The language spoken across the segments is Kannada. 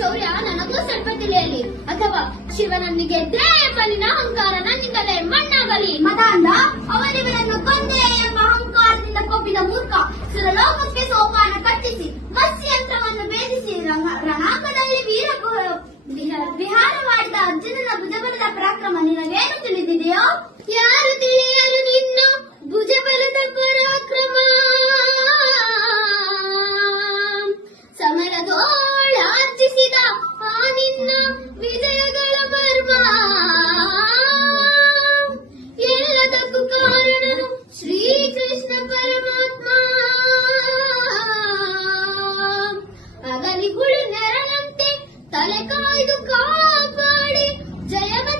ಶೌರ್ಯ ನನಗೂ ಸ್ವಲ್ಪ ತಿಳಿಯಲಿ. ಅಥವಾ ಶಿವನನ್ನು ಗೆದ್ದೇ ಎಂಬ ನಿನ್ನ ಅಹಂಕಾರ ನನ್ನಿಂದಲೇ ಮಣ್ಣಾಗಲಿ. ಮದಾಂಧ ಅವನಿವನನ್ನು ಕೊಂದೆ ಎಂಬ ಅಹಂಕಾರದಿಂದ ಕೊಬ್ಬಿದ ಮೂರ್ಖ ಸುರಲೋಕಕ್ಕೆ ಸೋಪಾನ ಕಟ್ಟಿಸಿ ಮತ್ಸ್ಯಂತ್ರವನ್ನು ಭೇದಿಸಿ ರಣಾಕದಲ್ಲಿ ವೀರ ವಿಹಾರ ಮಾಡಿದ ಅರ್ಜುನನ ಭುಜಬಲದ ಪರಾಕ್ರಮ ನಿನಗೇನು ತಿಳಿದಿದೆಯೋ? ಯಾರು ತಿಳಿಯಲು ನಿನ್ನ ಭುಜಬಲದ ಪರಾಕ್ರಮ? ಸಮರದೋಳಾರ್ಜಿಸಿದ ಶ್ರೀಕೃಷ್ಣ ಪರಮಾತ್ಮ. ಅಗಲಿಗುಳು ನೆರಳಂತೆ ತಲೆ ಕಾಯ್ದು ಕಾಪಾಡಿ. ಜಯವ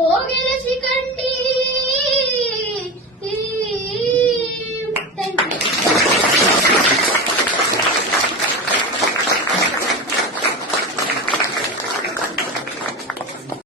¿Por qué eres